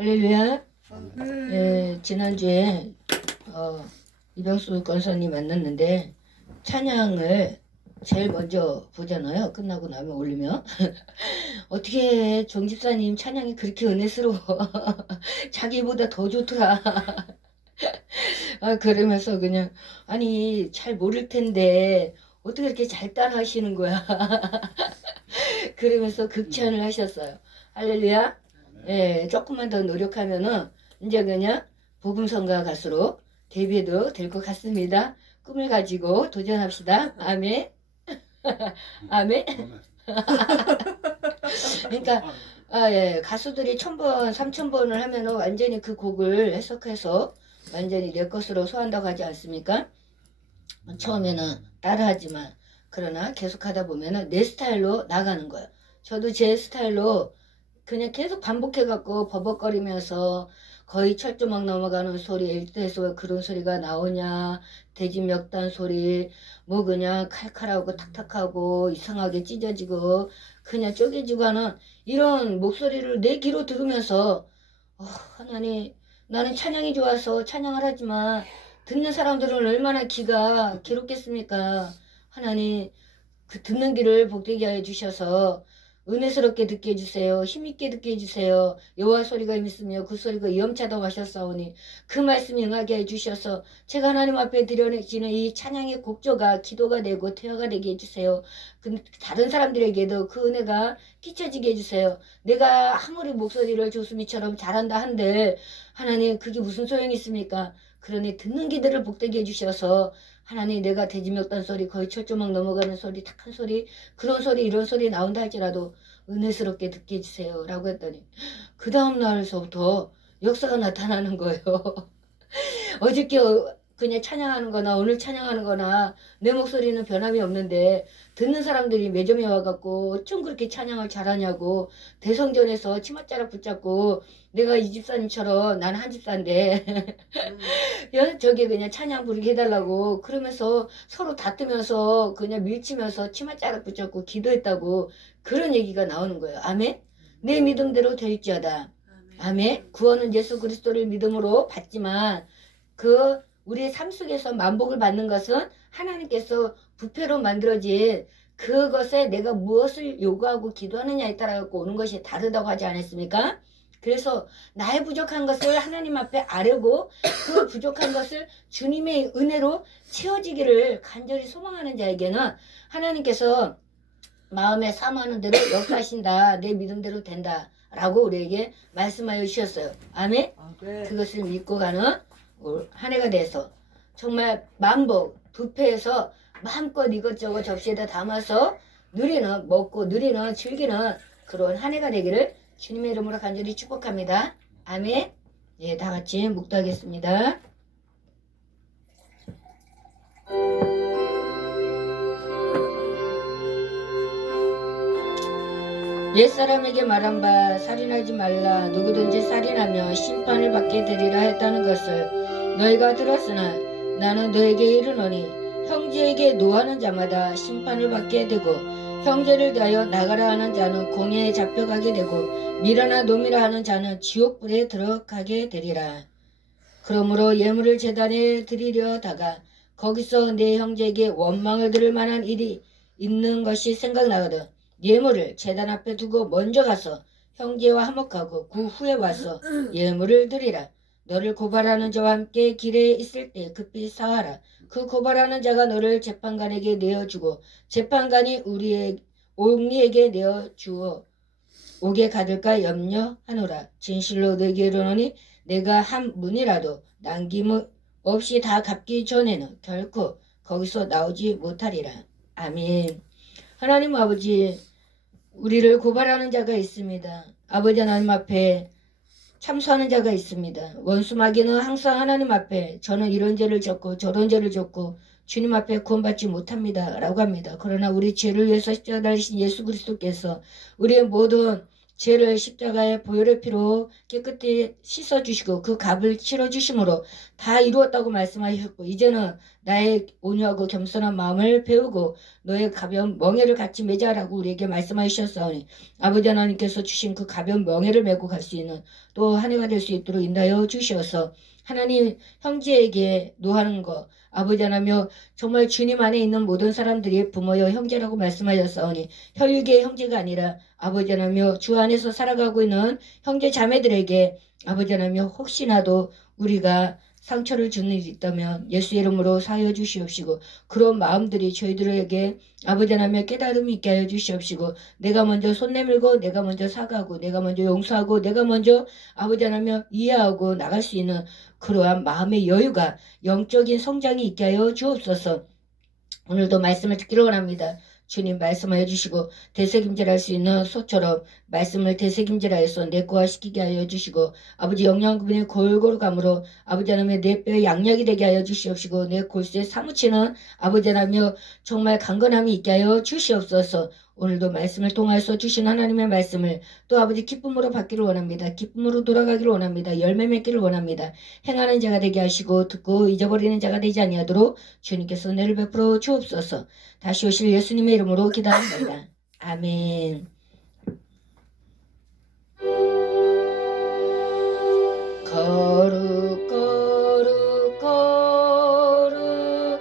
할렐루야. 지난주에 이병수 권사님 만났는데 찬양을 제일 먼저 보잖아요. 끝나고 나면 올리면 어떻게 정집사님 찬양이 그렇게 은혜스러워. 자기보다 더 좋더라. 그러면서 그냥 아니 잘 모를 텐데 어떻게 이렇게 잘 따라 하시는 거야. 그러면서 극찬을 하셨어요. 할렐루야. 조금만 더 노력하면은 이제 그냥 복음성가 가수로 데뷔해도 될 것 같습니다. 꿈을 가지고 도전합시다. 아멘. 아멘. 그러니까 가수들이 1000번, 3000번을 하면은 완전히 그 곡을 해석해서 완전히 내 것으로 소화한다고 하지 않습니까? 처음에는 따라하지만 그러나 계속하다 보면은 내 스타일로 나가는 거예요. 저도 제 스타일로 그냥 계속 반복해갖고 버벅거리면서 거의 철조망 넘어가는 소리, 일대에서 그런 소리가 나오냐, 돼지 멱단 소리, 뭐 그냥 칼칼하고 탁탁하고 이상하게 찢어지고 그냥 쪼개지고 하는 이런 목소리를 내 귀로 들으면서 하나님, 나는 찬양이 좋아서 찬양을 하지만 듣는 사람들은 얼마나 귀가 괴롭겠습니까? 하나님, 그 듣는 귀를 복되게 하여 주셔서 은혜스럽게 듣게 해주세요. 힘있게 듣게 해주세요. 여호와 소리가 있으며 그 소리가 위험차다고 하셨사오니 그 말씀이 응하게 해주셔서 제가 하나님 앞에 드려지는 이 찬양의 곡조가 기도가 되고 태화가 되게 해주세요. 다른 사람들에게도 그 은혜가 끼쳐지게 해주세요. 내가 아무리 목소리를 조수미처럼 잘한다 한들 하나님 그게 무슨 소용이 있습니까? 그러니 듣는 귀들을 복되게 해주셔서 하나님 내가 돼지멱단 소리 거의 철조망 넘어가는 소리 탁한 소리 그런 소리 이런 소리 나온다 할지라도 은혜스럽게 듣게 해주세요 라고 했더니 그 다음 날서부터 역사가 나타나는 거예요. 어저께 그냥 찬양하는 거나 오늘 찬양하는 거나 내 목소리는 변함이 없는데 듣는 사람들이 매점에 와갖고 어쩜 그렇게 찬양을 잘하냐고 대성전에서 치맛자락 붙잡고 내가 이 집사님처럼 나는 한 집사인데 저기 그냥 찬양 부르게 해달라고 그러면서 서로 다투면서 그냥 밀치면서 치맛자락 붙잡고 기도했다고 그런 얘기가 나오는 거예요. 아멘. 내 믿음대로 될지어다. 아멘. 구원은 예수 그리스도를 믿음으로 받지만 그 우리의 삶 속에서 만복을 받는 것은 하나님께서 부패로 만들어진 그것에 내가 무엇을 요구하고 기도하느냐에 따라 오는 것이 다르다고 하지 않았습니까? 그래서 나의 부족한 것을 하나님 앞에 아뢰고 그 부족한 것을 주님의 은혜로 채워지기를 간절히 소망하는 자에게는 하나님께서 마음에 사모하는 대로 역사하신다. 내 믿음대로 된다. 라고 우리에게 말씀하여 주셨어요. 아멘? 그것을 믿고 가는 한 해가 돼서 정말 만복, 부패해서 마음껏 이것저것 접시에다 담아서 누리는, 먹고 누리는, 즐기는 그런 한 해가 되기를 주님의 이름으로 간절히 축복합니다. 아멘. 예, 다 같이 묵도하겠습니다. 옛사람에게 말한 바 살인하지 말라 누구든지 살인하며 심판을 받게 되리라 했다는 것을 너희가 들었으나 나는 너에게 이르노니 형제에게 노하는 자마다 심판을 받게 되고 형제를 대하여 나가라 하는 자는 공회에 잡혀가게 되고 밀어나 놈이라 하는 자는 지옥불에 들어가게 되리라. 그러므로 예물을 제단에 드리려다가 거기서 내 형제에게 원망을 들을 만한 일이 있는 것이 생각나거든 예물을 제단 앞에 두고 먼저 가서 형제와 화목하고 그 후에 와서 예물을 드리라. 너를 고발하는 자와 함께 길에 있을 때 급히 사하라. 그 고발하는 자가 너를 재판관에게 내어주고 재판관이 옥리에게 내어주어 옥에 가둘까 염려하노라. 진실로 너에게 이르노니 내가 한 문이라도 남김 없이 다 갚기 전에는 결코 거기서 나오지 못하리라. 아멘. 하나님 아버지 우리를 고발하는 자가 있습니다. 아버지 하나님 앞에 참수하는 자가 있습니다. 원수 마귀는 항상 하나님 앞에 저는 이런 죄를 졌고 저런 죄를 졌고 주님 앞에 구원받지 못합니다 라고 합니다. 그러나 우리 죄를 위해서 십자가 달리신 예수 그리스도께서 우리의 모든 죄를 십자가의 보혈의 피로 깨끗이 씻어주시고 그 값을 치러주심으로 다 이루었다고 말씀하셨고 이제는 나의 온유하고 겸손한 마음을 배우고 너의 가벼운 멍에를 같이 매자라고 우리에게 말씀하셨사오니 아버지 하나님께서 주신 그 가벼운 멍에를 메고 갈 수 있는 또 한 해가 될 수 있도록 인하여 주시어서 하나님 형제에게 노하는 것 아버지 하나며 정말 주님 안에 있는 모든 사람들이 부모여 형제라고 말씀하셨사오니 혈육의 형제가 아니라 아버지 하나며 주 안에서 살아가고 있는 형제 자매들에게 아버지 하나며 혹시나도 우리가 상처를 주는 일이 있다면 예수 이름으로 사하여 주시옵시고 그런 마음들이 저희들에게 아버지 하나며 깨달음이 있게 하여 주시옵시고 내가 먼저 손 내밀고 내가 먼저 사과하고 내가 먼저 용서하고 내가 먼저 아버지 하나며 이해하고 나갈 수 있는 그러한 마음의 여유가 영적인 성장이 있게 하여 주옵소서. 오늘도 말씀을 듣기를 원합니다. 주님 말씀하여 주시고 되새김질할 수 있는 소처럼 말씀을 되새김질하여서 내꺼화시키게 하여 주시고 아버지 영양분이 골고루 감으로 아버지 하나님의 내 뼈에 양약이 되게 하여 주시옵시고 내 골수에 사무치는 아버지 하나며 정말 강건함이 있게 하여 주시옵소서. 오늘도 말씀을 통하여서 주신 하나님의 말씀을 또 아버지 기쁨으로 받기를 원합니다. 기쁨으로 돌아가기를 원합니다. 열매 맺기를 원합니다. 행하는 자가 되게 하시고 듣고 잊어버리는 자가 되지 아니하도록 주님께서 은혜를 베풀어 주옵소서. 다시 오실 예수님의 이름으로 기도합니다. 아멘. 거룩 거룩 거룩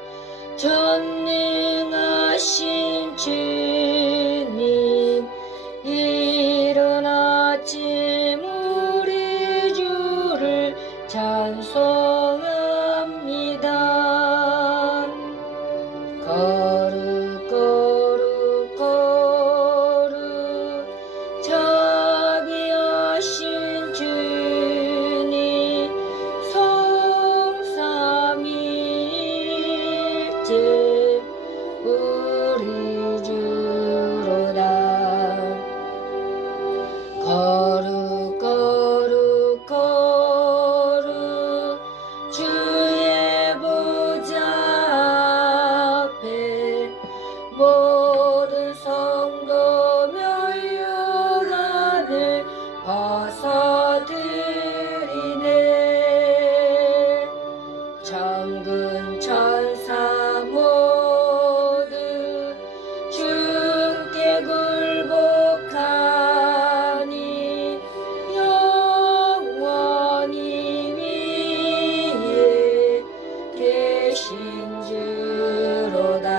전능하신 주님 이른 아침 우리 주를 찬송합니다. 거룩 거룩 거룩 자비하신 주님 성삼일째 우리 주로다. 거룩 거룩 거룩 주의 보좌 앞에 모든 성도 멸류관을 벗어드리네. 천군 천사 모두 주께 굴복하니 영원히 위에 계신 주로다.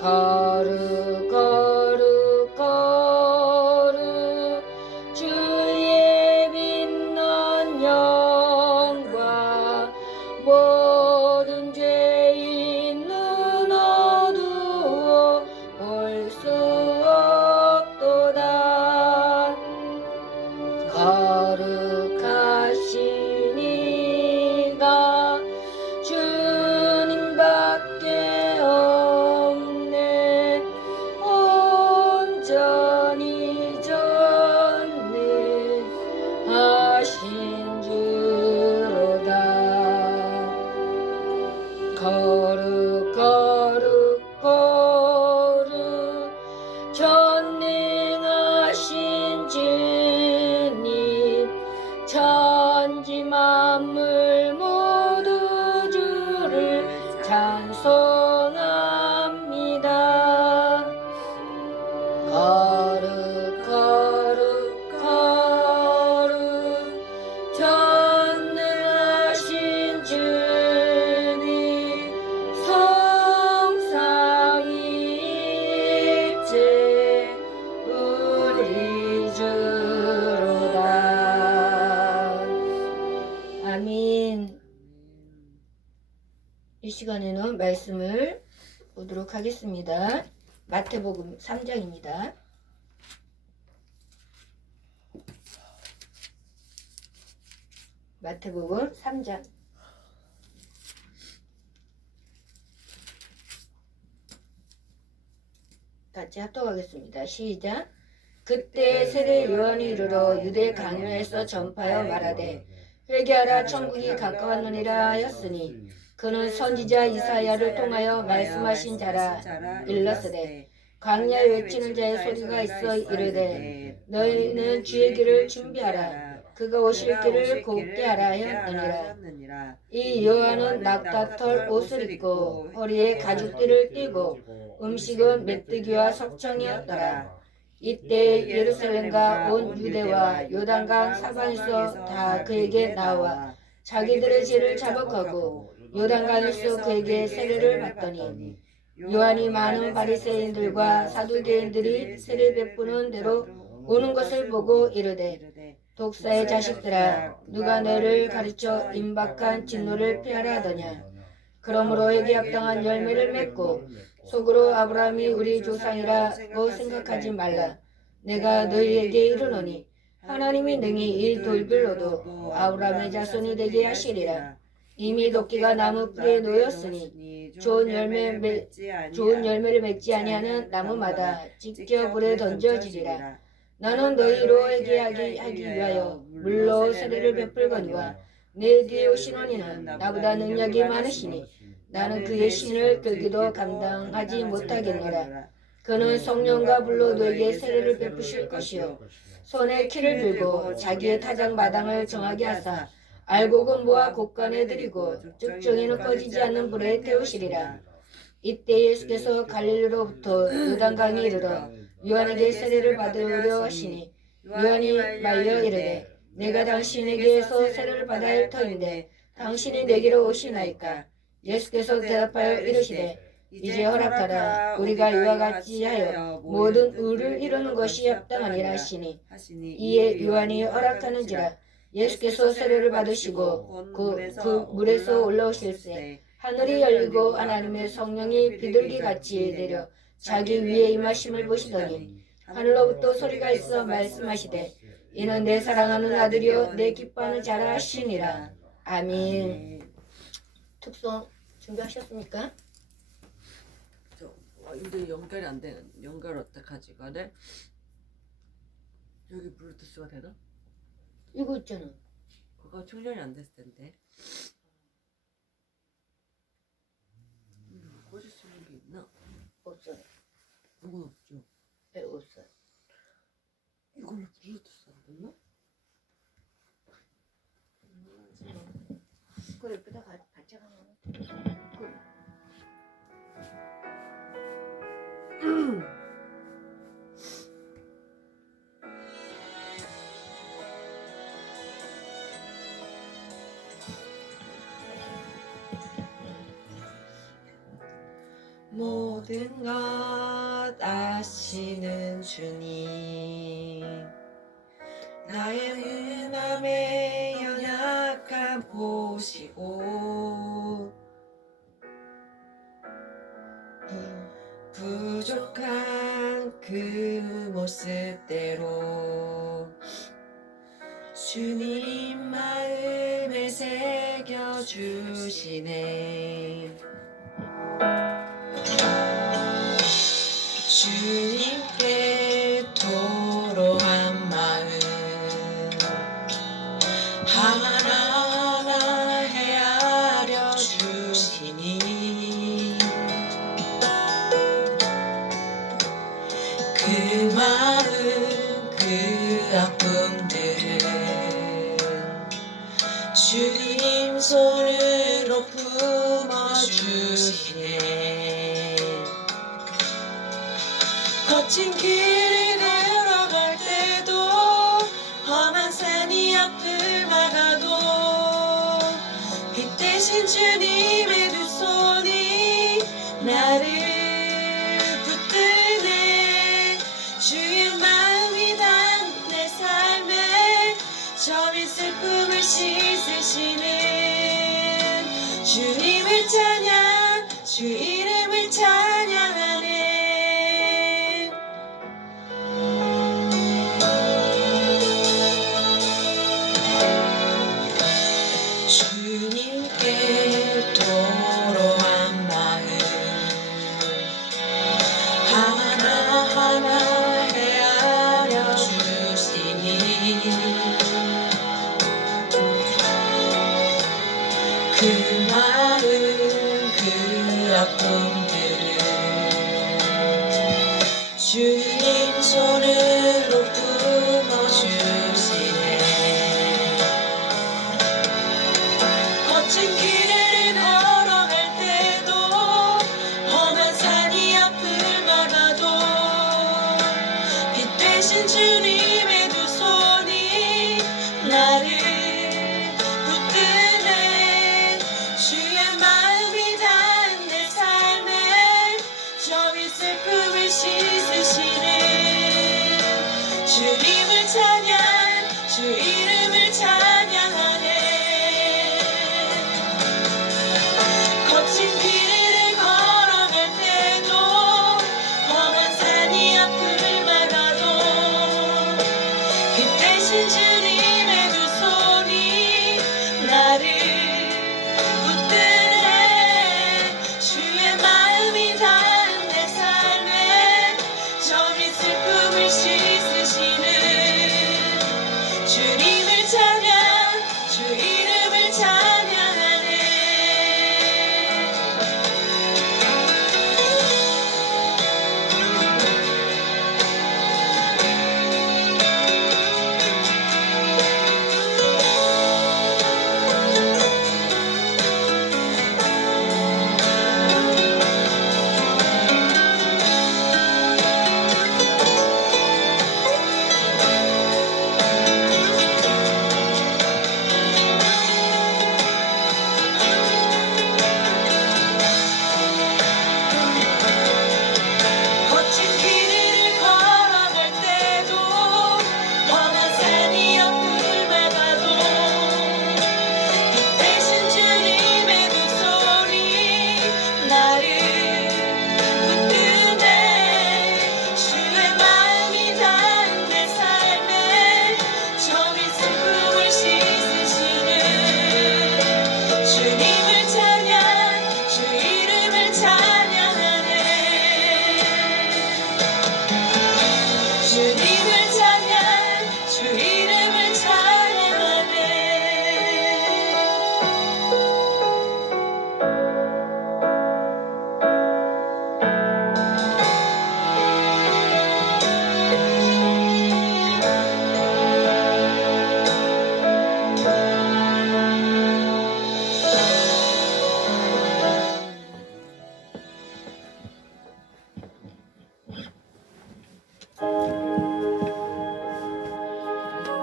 거룩 거룩 거룩 주의 빛난 영광 모든 죄인 눈 어두워 볼 수 없도다. 거룩하신 이가 주님밖에 없네. 온전히 전능하신 주로다. 거룩 거룩 거룩 전능하신 주님 천지 만물 모두 주를 찬송합니다. 거룩 거룩 거룩 전능하신 주님 성삼일째 우리 주로다. 아멘. 이 시간에는 말씀을 보도록 하겠습니다. 마태복음 3장입니다. 마태복음 3장. 같이 합독하겠습니다. 시작. 그때 세례 요한이 이르러 유대 강요에서 전파하여 말하되 회개하라 천국이 가까웠느니라 하였으니 그는 선지자 이사야를 통하여 말씀하신 자라 일렀으되 광야에 외치는 자의 소리가 있어 이르되 너희는 주의 길을 준비하라. 그가 오실 길을 곱게 하라 하였느니라. 이 여호와는 낙타털 옷을 입고 허리에 가죽띠를 띠고 음식은 메뚜기와 석청이었더라. 이때 예루살렘과 온 유대와 요단강 사방에서 다 그에게 나와 자기들의 죄를 자복하고 요단강에서 그에게 세례를 받더니 요한이 많은 바리새인들과 사두개인들이 세례 베푸는 대로 오는 것을 보고 이르되 독사의 자식들아 누가 너를 가르쳐 임박한 진노를 피하라 하더냐. 그러므로 회개합당한 열매를 맺고 속으로 아브라함이 우리 조상이라고 생각하지 말라. 내가 너희에게 이르노니 하나님이 능히 이 돌들로도 아브라함의 자손이 되게 하시리라. 이미 도끼가 나무 뿌리에 놓였으니 좋은 열매를 맺지 아니하는 나무마다 찢겨 불에 던져지리라. 나는 너희로 회개하기 위하여 물로 세례를 베풀거니와 내 뒤에 오시는 이는 나보다 능력이 많으시니 나는 그의 신을 끌기도 감당하지 못하겠노라. 그는 성령과 불로 너에게 세례를 베푸실 것이요 손에 키를 들고 자기의 타작 마당을 정하게 하사 알곡은 모아 곳간에 들이고 쭉정이는 꺼지지 않는 불에 태우시리라. 이때 예수께서 갈릴리로부터 요단강에 이르러 요한에게 세례를 받으려 하시니 요한이 말려 이르되 내가 당신에게서 세례를 받아야 할 터인데 당신이 내게로 오시나이까. 예수께서 대답하여 이르시되 이제 허락하라. 우리가 이와 같이 하여 모든 의를 이루는 것이 합당하니라 하시니 이에 요한이 허락하는지라. 예수께서 세례를 받으시고 그 물에서 올라오실새 하늘이 열리고 하나님의 성령이 비둘기같이 내려 자기 위에 임하심을 보시더니 하늘로부터 소리가 있어 말씀하시되 이는 내 사랑하는 아들이요 내 기뻐하는 자라 하시니라. 아멘. 특송 준비하셨습니까? 근데 연결이 안 되는 연결 어떡하지 이거를? 여기 블루투스가 되나? 이거 있잖아. 그거 충전이 안 됐을 텐데. 꽂을 수 있는 게 있나? 없어요. 이건 없죠. 네, 없어요. 이걸로 블루투스 안 됐나? 그래, 옆에다 같이 가면 모든 것 아시는 주님, 나의 맘의 연약함 보시고 부족한 그 모습대로 주님 마음에 새겨주시네. 주님께 토로한 마음 하나하나 헤아려 주시니 그 마음 그 아픔들은 주님 손으로 품어주시네. 거친 길을 걸어갈 때도 험한 산이 앞을 막아도 빛 대신 주님의 두 손이 나를 붙드네. 주의 마음이 단 내 삶에 저민 슬픔을 씻으시는 주님을 찬양 주 이름을 찬양하네. 주님께 토로한 마음 하나하나 헤아려 주시니 그 마음 그 아픔 주님 손으로 품어주시네. 거친 길을 걸어갈 때도 험한 산이 앞을 막아도 빛 대신 주님의 두 손이 나를 붙드네. 주의 마음이 닿은 내 삶에 저리 슬픔을 씻으시는 주님을 찬양, 주 이름을 찬양하네. 거친 길을 걸어갈 때도 험한 산이 앞을 막아도 빛 대신 주님의 두 손이 나를 붙드네. 주의 마음이 닿은 내 삶에 저리 슬픔을 씻으시는 주님을 찬양, 주 이름을 찬양하네. 거친 길을 걸어갈 때도 험한 산이 앞을 막아도 빛 대신 주님의 두 손이 나를 붙드네. 주의 마음이 닿은 내 삶에 저리 슬픔을 씻으시는 주님을 찬양, 주 이름을 찬양하네. 주님을 찬양, 주 이름을 찬양하네.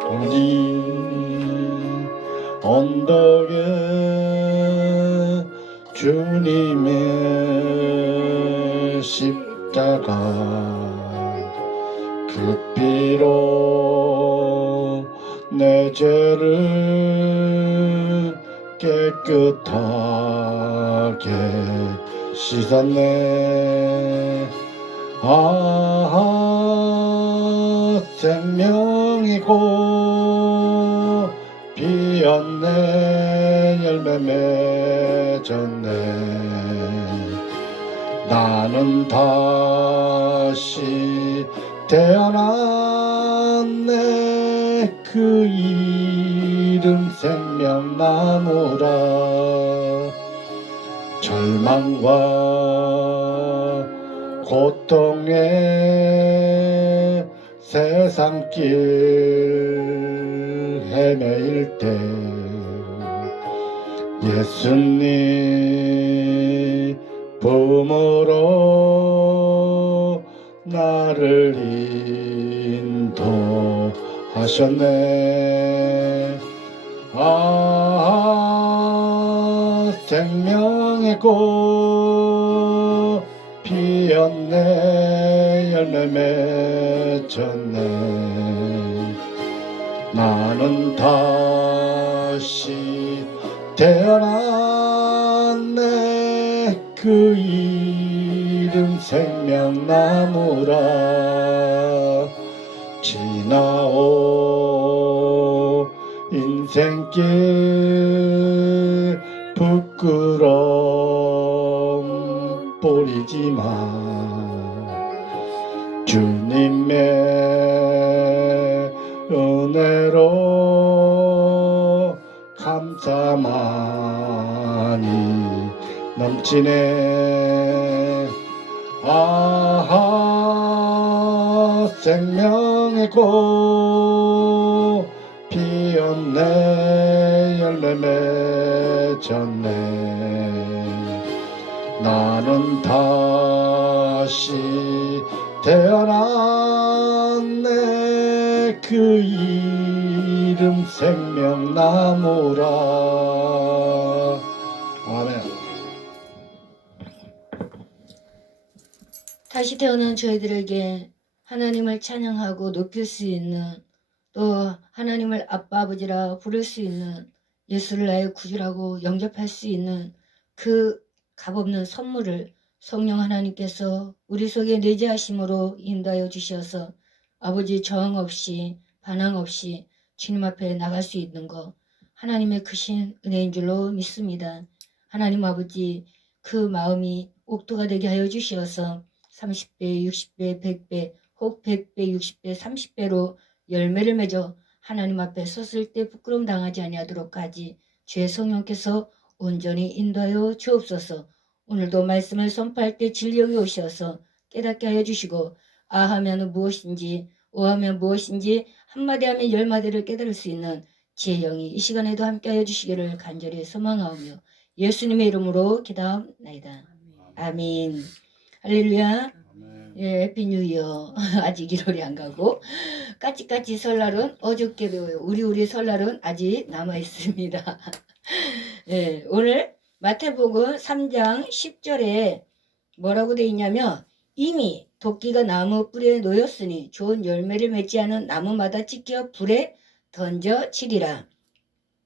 우리 언덕에 주님의 십자가 그 피로 내 죄를 깨끗하게 씻었네. 생명이고 피었네. 열매 맺었네. 나는 다시 태어났네. 그 이름 생명나무라. 절망과 고통에 세상길 헤매일 때 예수님 품으로 나를 인도하셨네. 생명의 꽃 피었네. 열매 맺었네. 나는 다시 태어났네. 그 이름 생명나무라. 지나온 인생길 부끄러움 뿌리지마. 주님의 은혜로 감사만이 넘치네. 생명의 꽃 피었네 열매 맺었네 나는 다시 태어났네 그 이름 생명나무라 아멘. 다시 태어난 저희들에게 하나님을 찬양하고 높일 수 있는, 또 하나님을 아빠 아버지라 부를 수 있는, 예수를 나의 구주라고 영접할 수 있는 그 값없는 선물을 성령 하나님께서 우리 속에 내재하심으로 인도하여 주셔서 아버지 저항 없이 반항 없이 주님 앞에 나갈 수 있는 것, 하나님의 크신 은혜인 줄로 믿습니다. 하나님 아버지, 그 마음이 옥토가 되게 하여 주시어서 30배, 60배, 100배, 혹 100배, 60배, 30배로 열매를 맺어 하나님 앞에 섰을 때 부끄러움 당하지 아니하도록까지 주의 성령께서 온전히 인도하여 주옵소서. 오늘도 말씀을 선포할 때 진리역이 오셔서 깨닫게 하여 주시고, 아 하면 무엇인지, 오 하면 무엇인지, 한마디 하면 열마디를 깨달을 수 있는 지혜의 영이 이 시간에도 함께 하여 주시기를 간절히 소망하오며 예수님의 이름으로 기도합나이다. 아멘. 할렐루야. 예, 해피 뉴 이어. 아직 1월이 안 가고 까치까치 설날은 어저께 배워요. 우리 설날은 아직 남아 있습니다. 예, 오늘 마태복음 3장 10절에 뭐라고 돼 있냐면, 이미 도끼가 나무 뿌리에 놓였으니 좋은 열매를 맺지 않은 나무마다 찢겨 불에 던져치리라.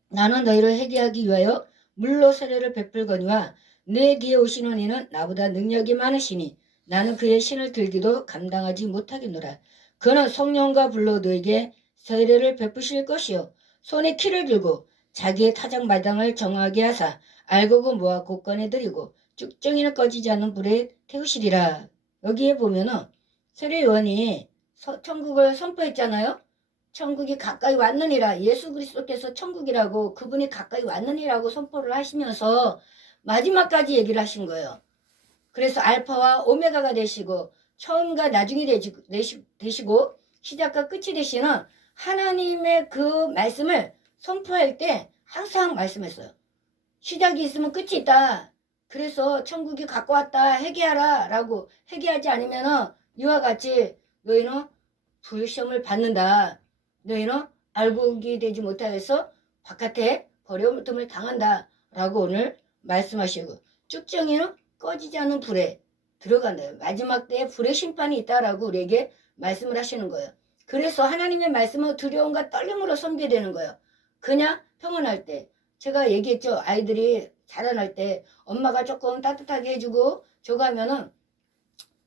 나는 너희를 회개하기 위하여 물로 세례를 베풀거니와 내 뒤에 오시는 이는 나보다 능력이 많으시니 나는 그의 신을 들기도 감당하지 못하겠노라. 그는 성령과 불로 너에게 세례를 베푸실 것이요 손에 키를 들고 자기의 타작마당을 정하게 하사 알곡은 모아 곳간에 들이고 쭉정이는 꺼지지 않는 불에 태우시리라. 여기에 보면은 세례 요한이 천국을 선포했잖아요. 천국이 가까이 왔느니라. 예수 그리스도께서 천국이라고, 그분이 가까이 왔느니라고 선포를 하시면서 마지막까지 얘기를 하신 거예요. 그래서 알파와 오메가가 되시고 처음과 나중이 되시고 시작과 끝이 되시는 하나님의 그 말씀을 선포할 때 항상 말씀했어요. 시작이 있으면 끝이 있다. 그래서 천국이 가까웠다. 회개하라 라고. 회개하지 않으면 이와 같이 너희는 불시험을 받는다. 너희는 알곡이 되지 못하여서 바깥에 버림을 당한다 라고 오늘 말씀하시고, 쭉정이는 꺼지지 않은 불에 들어간다. 마지막 때에 불의 심판이 있다라고 우리에게 말씀을 하시는 거예요. 그래서 하나님의 말씀은 두려움과 떨림으로 섬기되는 거예요. 그냥 평온할 때, 제가 얘기했죠. 아이들이 자라날 때 엄마가 조금 따뜻하게 해주고 저거 하면은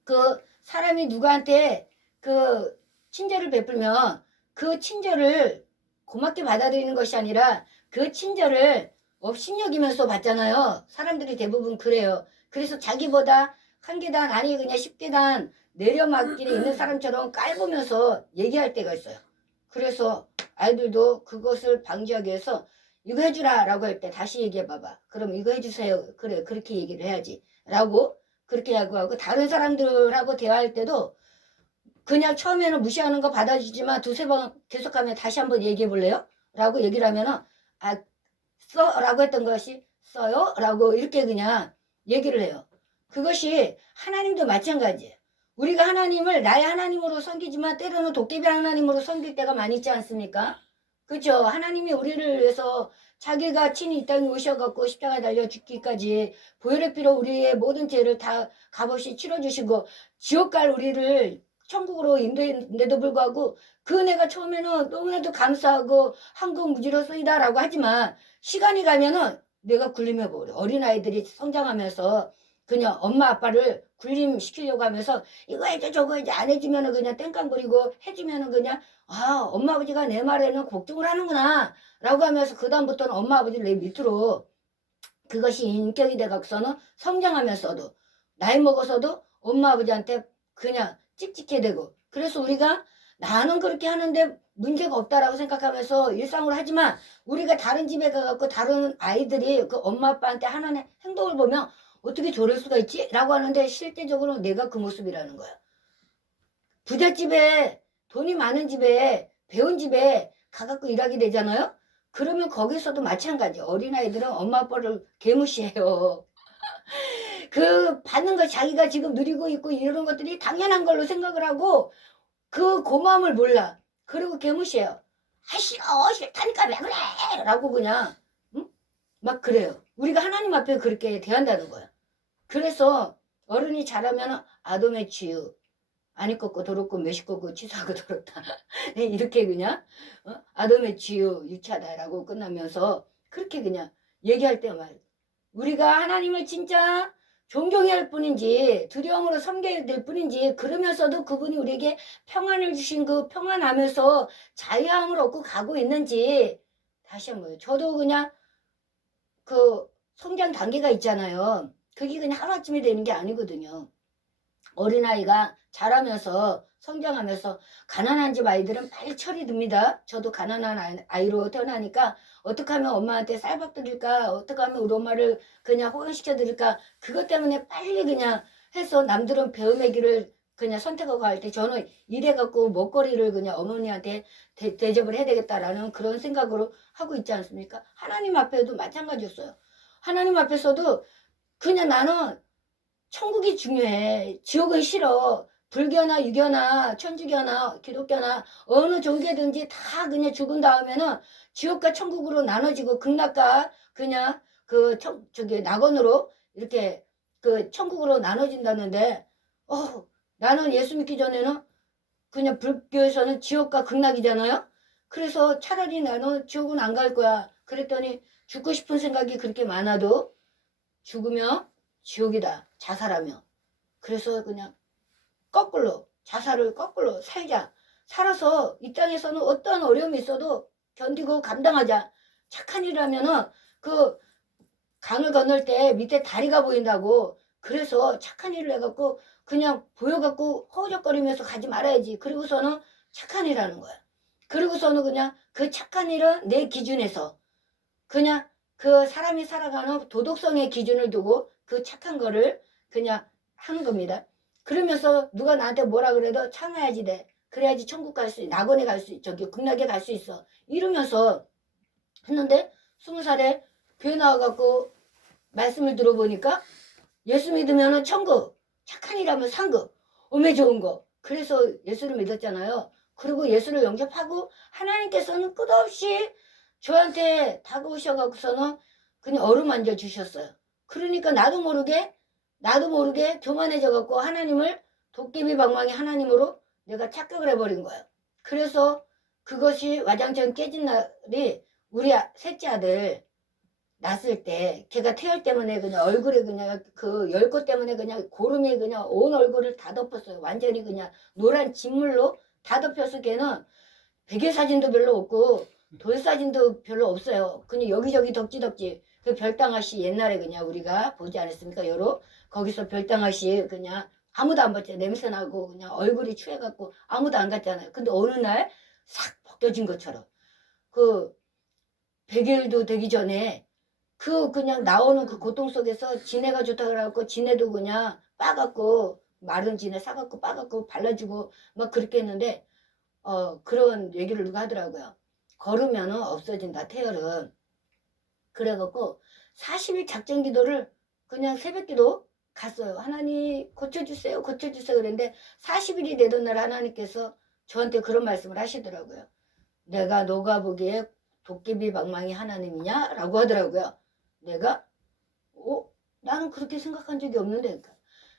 그 사람이 누구한테 그 친절을 베풀면 그 친절을 고맙게 받아들이는 것이 아니라 그 친절을 업신여기면서 받잖아요. 사람들이 대부분 그래요. 그래서 자기보다 한 계단 아니 그냥 10계단 내려막길에 있는 사람처럼 깔보면서 얘기할 때가 있어요. 그래서 아이들도 그것을 방지하기 위해서 이거 해주라 라고 할 때 다시 얘기해봐봐. 그럼 이거 해주세요. 그래 그렇게 얘기를 해야지 라고 그렇게 하고, 다른 사람들하고 대화할 때도 그냥 처음에는 무시하는 거 받아주지만 두세 번 계속하면 다시 한번 얘기해 볼래요? 라고 얘기를 하면은 써 라고 했던 것이 써요? 라고 이렇게 그냥 얘기를 해요. 그것이 하나님도 마찬가지예요. 우리가 하나님을 나의 하나님으로 섬기지만 때로는 도깨비 하나님으로 섬길 때가 많이 있지 않습니까? 그렇죠? 하나님이 우리를 위해서 자기가 친히 이 땅에 오셔갖고 십자가 달려 죽기까지 보혈의 피로 우리의 모든 죄를 다 값없이 치러주시고 지옥 갈 우리를 천국으로 인도했는데도 불구하고 그 은혜가 처음에는 너무나도 감사하고 황금무지로쓰이다라고 하지만 시간이 가면은 내가 굴림해버려. 어린아이들이 성장하면서 그냥 엄마 아빠를 굴림시키려고 하면서 이거 해줘 저거 해줘 안 해주면은 그냥 땡깡 부리고 해주면은 그냥 엄마 아버지가 내 말에는 복종을 하는구나 라고 하면서 그 다음부터는 엄마 아버지를 내 밑으로, 그것이 인격이 돼갖고서는 성장하면서도 나이 먹어서도 엄마 아버지한테 그냥 찍찍해 되고, 그래서 우리가 나는 그렇게 하는데 문제가 없다라고 생각하면서 일상으로 하지만 우리가 다른 집에 가갖고 다른 아이들이 그 엄마 아빠한테 하는 행동을 보면 어떻게 저럴 수가 있지? 라고 하는데 실제적으로 내가 그 모습이라는 거야. 부잣집에 돈이 많은 집에 배운 집에 가갖고 일하게 되잖아요. 그러면 거기서도 마찬가지. 어린아이들은 엄마 아빠를 개무시해요. 그 받는 거 자기가 지금 누리고 있고 이런 것들이 당연한 걸로 생각을 하고 그 고마움을 몰라. 그리고 개무시해요. 아 싫어 싫다니까 왜 그래 라고 그냥 응? 막 그래요. 우리가 하나님 앞에 그렇게 대한다는 거야. 그래서 어른이 잘하면 아dom의 치유 아니 꺾고 더럽고 메시 꺾고 치사하고 더럽다 이렇게 그냥 아dom의 치유 유치하다라고 끝나면서 그렇게 그냥 얘기할 때만 우리가 하나님을 진짜 존경해야 할 뿐인지 두려움으로 섬겨야 될 뿐인지 그러면서도 그분이 우리에게 평안을 주신 그 평안하면서 자유함을 얻고 가고 있는지 다시 한번 저도 그냥 그 성장 단계가 있잖아요. 그게 그냥 하루아침에 되는 게 아니거든요. 어린아이가 자라면서 성장하면서 가난한 집 아이들은 빨리 철이 듭니다. 저도 가난한 아이로 태어나니까 어떻게 하면 엄마한테 쌀밥 드릴까 어떻게 하면 우리 엄마를 그냥 호강시켜 드릴까 그것 때문에 빨리 그냥 해서 남들은 배움의 길을 그냥 선택하고 할 때 저는 이래갖고 먹거리를 그냥 어머니한테 대접을 해야 되겠다라는 그런 생각으로 하고 있지 않습니까? 하나님 앞에도 마찬가지였어요. 하나님 앞에서도 그냥 나는 천국이 중요해. 지옥은 싫어. 불교나 유교나 천주교나 기독교나 어느 종교든지 다 그냥 죽은 다음에는 지옥과 천국으로 나눠지고 극락과 그냥 그 저기 낙원으로 이렇게 그 천국으로 나눠진다는데 나는 예수 믿기 전에는 그냥 불교에서는 지옥과 극락이잖아요. 그래서 차라리 나는 지옥은 안 갈 거야. 그랬더니 죽고 싶은 생각이 그렇게 많아도 죽으면 지옥이다. 자살하면. 그래서 그냥 거꾸로 자살을 거꾸로 살자. 살아서 이 땅에서는 어떠한 어려움이 있어도 견디고 감당하자. 착한 일이라면은 그 강을 건널 때 밑에 다리가 보인다고. 그래서 착한 일을 해갖고 그냥 보여갖고 허우적거리면서 가지 말아야지. 그리고서는 착한 일 하는 거야. 그리고서는 그냥 그 착한 일은 내 기준에서 그냥 그 사람이 살아가는 도덕성의 기준을 두고 그 착한 거를 그냥 하는 겁니다. 그러면서 누가 나한테 뭐라 그래도 참아야지 돼. 그래야지 천국 갈 수 있어. 낙원에 갈 수 있어. 저기 극락에 갈 수 있어. 이러면서 했는데 20살에 교회 나와갖고 말씀을 들어보니까 예수 믿으면 천국, 착한 일하면 상급, 오메 좋은 거. 그래서 예수를 믿었잖아요. 그리고 예수를 영접하고 하나님께서는 끝없이 저한테 다가오셔갖고서는 그냥 어루만져 주셨어요. 그러니까 나도 모르게 교만해져갖고 하나님을 도깨비 방망이 하나님으로 내가 착각을 해버린 거예요. 그래서 그것이 와장창 깨진 날이 우리 셋째 아들 낳았을 때 걔가 태열 때문에 그냥 얼굴에 그냥 그 열꽃 때문에 그냥 고름이 그냥 온 얼굴을 다 덮었어요. 완전히 그냥 노란 진물로 다 덮여서 걔는 베개 사진도 별로 없고 돌 사진도 별로 없어요. 그냥 여기저기 덕지덕지 그 별당아씨 옛날에 그냥 우리가 보지 않았습니까? 여로 거기서 별당아씨 그냥 아무도 안 봤죠. 냄새나고 그냥 얼굴이 추해갖고 아무도 안 갔잖아요. 근데 어느 날 싹 벗겨진 것처럼 그 100일도 되기 전에 그 그냥 나오는 그 고통 속에서 지네가 좋다 그래갖고 지네도 그냥 빠갖고 마른 지네 사갖고 빠갖고 발라주고 막 그렇게 했는데 그런 얘기를 누가 하더라고요. 걸으면은 없어진다 태열은. 그래갖고 40일 작전 기도를 그냥 새벽 기도 갔어요. 하나님 고쳐주세요 고쳐주세요 그랬는데 40일이 되던 날 하나님께서 저한테 그런 말씀을 하시더라고요. 내가 너가 보기에 도깨비 방망이 하나님이냐? 라고 하더라고요. 내가 나는 그렇게 생각한 적이 없는데 그러니까,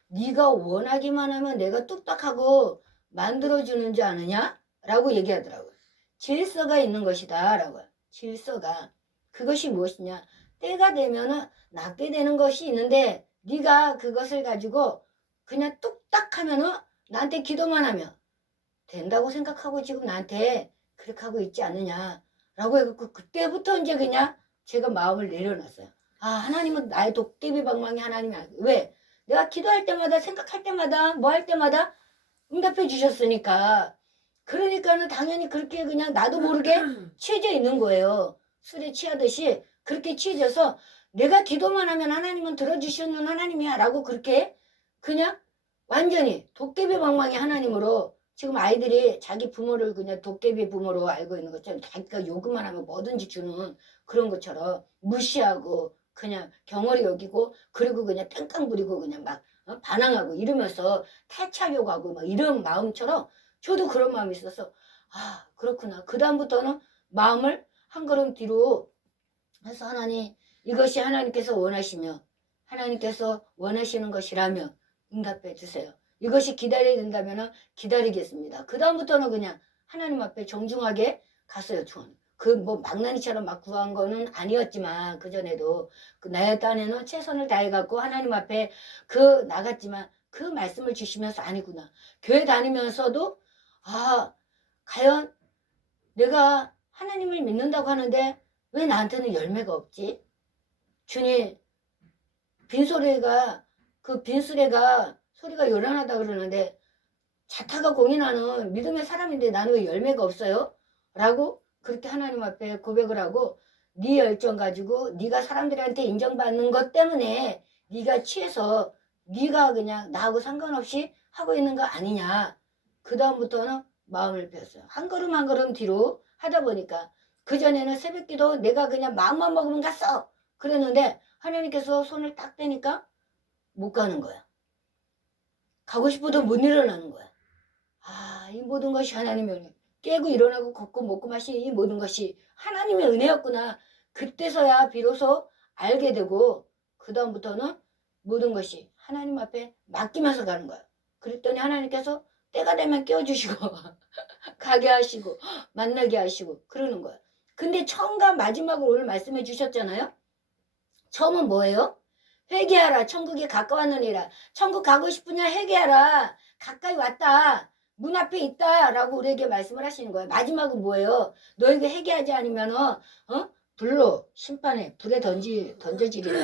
네가 원하기만 하면 내가 뚝딱하고 만들어주는 줄 아느냐? 라고 얘기하더라고요. 질서가 있는 것이다 라고요. 질서가. 그것이 무엇이냐? 때가 되면은 낫게 되는 것이 있는데 네가 그것을 가지고 그냥 뚝딱 하면은 나한테 기도만 하면 된다고 생각하고 지금 나한테 그렇게 하고 있지 않느냐 라고 해갖고 그때부터 이제 그냥 제가 마음을 내려놨어요. 아 하나님은 나의 도깨비 방망이 하나님이 아니고 왜? 내가 기도할 때마다 생각할 때마다 뭐 할 때마다 응답해 주셨으니까 그러니까는 당연히 그렇게 그냥 나도 모르게 취해져 있는 거예요. 술에 취하듯이 그렇게 취해져서 내가 기도만 하면 하나님은 들어주시는 하나님이야 라고 그렇게 그냥 완전히 도깨비 방망이 하나님으로 지금 아이들이 자기 부모를 그냥 도깨비 부모로 알고 있는 것처럼 자기가 요구만 하면 뭐든지 주는 그런 것처럼 무시하고 그냥 경홀히 여기고 그리고 그냥 땡깡 부리고 그냥 막 반항하고 이러면서 탈취하려고 하고 막 이런 마음처럼 저도 그런 마음이 있어서 아 그렇구나. 그 다음부터는 마음을 한 걸음 뒤로 해서 하나님 이것이 하나님께서 원하시며 하나님께서 원하시는 것이라면 응답해 주세요. 이것이 기다려야 된다면 기다리겠습니다. 그 다음부터는 그냥 하나님 앞에 정중하게 갔어요. 그 뭐 망나니처럼 막 구한 거는 아니었지만 그전에도 그 나의 딴에는 최선을 다해갖고 하나님 앞에 그 나갔지만 그 말씀을 주시면서 아니구나. 교회 다니면서도 아 과연 내가 하나님을 믿는다고 하는데 왜 나한테는 열매가 없지? 주님 빈소리가 그 빈수레가 소리가 요란하다 그러는데 자타가 공인하는 믿음의 사람인데 나는 왜 열매가 없어요? 라고 그렇게 하나님 앞에 고백을 하고 네 열정 가지고 네가 사람들한테 인정받는 것 때문에 네가 취해서 네가 그냥 나하고 상관없이 하고 있는 거 아니냐. 그 다음부터는 마음을 비웠어요. 한 걸음 한 걸음 뒤로 하다 보니까 그전에는 새벽기도 내가 그냥 마음만 먹으면 갔어 그랬는데 하나님께서 손을 딱 떼니까 못 가는 거야. 가고 싶어도 못 일어나는 거야. 아, 이 모든 것이 하나님의 은혜. 깨고 일어나고 걷고 먹고 마시 이 모든 것이 하나님의 은혜였구나. 그때서야 비로소 알게 되고 그 다음부터는 모든 것이 하나님 앞에 맡기면서 가는 거야. 그랬더니 하나님께서 때가 되면 깨워주시고 가게 하시고 만나게 하시고 그러는 거야. 근데 처음과 마지막으로 오늘 말씀해 주셨잖아요. 처음은 뭐예요? 회개하라. 천국이 가까웠느니라. 천국 가고 싶으냐 회개하라. 가까이 왔다. 문 앞에 있다. 라고 우리에게 말씀을 하시는 거예요. 마지막은 뭐예요? 너에게 회개하지 않으면 불로 심판에 불에 던져지리라.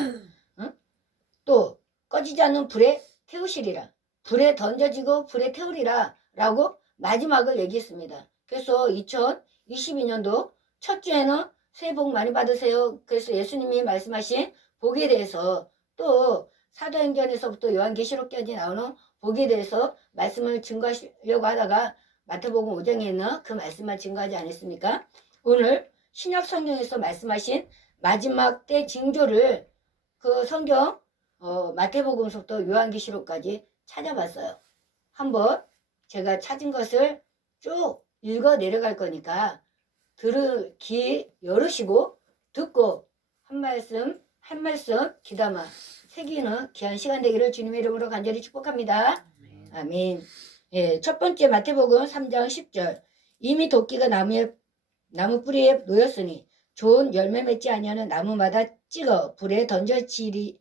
또 꺼지지 않는 불에 태우시리라. 불에 던져지고 불에 태우리라. 라고 마지막을 얘기했습니다. 그래서 2022년도 첫 주에는 새해 복 많이 받으세요. 그래서 예수님이 말씀하신 복에 대해서 또 사도행전에서부터 요한계시록까지 나오는 복에 대해서 말씀을 증거하려고 하다가 마태복음 5장에 있는 그 말씀만 증거하지 않았습니까? 오늘 신약 성경에서 말씀하신 마지막 때 징조를 그 성경 마태복음서부터 요한계시록까지 찾아봤어요. 한번 제가 찾은 것을 쭉 읽어 내려갈 거니까 들을 귀 열으시고 듣고 한 말씀 귀담아 새기는 귀한 시간 되기를 주님의 이름으로 간절히 축복합니다. 아멘. 예, 첫 번째 마태복음 3장 10절. 이미 도끼가 나무 뿌리에 놓였으니 좋은 열매 맺지 아니하는 나무마다 찍어 불에 던져지리라.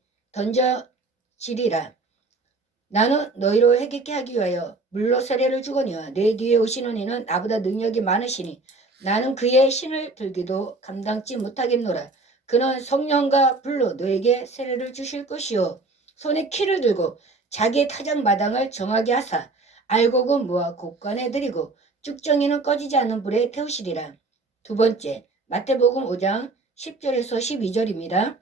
나는 너희로 회개케 하기 위하여 물로 세례를 주거니와 내 뒤에 오시는 이는 나보다 능력이 많으시니 나는 그의 신을 들기도 감당치 못하겠노라. 그는 성령과 불로 너에게 세례를 주실 것이요 손에 키를 들고 자기의 타작 마당을 정하게 하사 알곡은 모아 곡간에 들이고 쭉정이는 꺼지지 않는 불에 태우시리라. 두 번째 마태복음 5장 10절에서 12절입니다.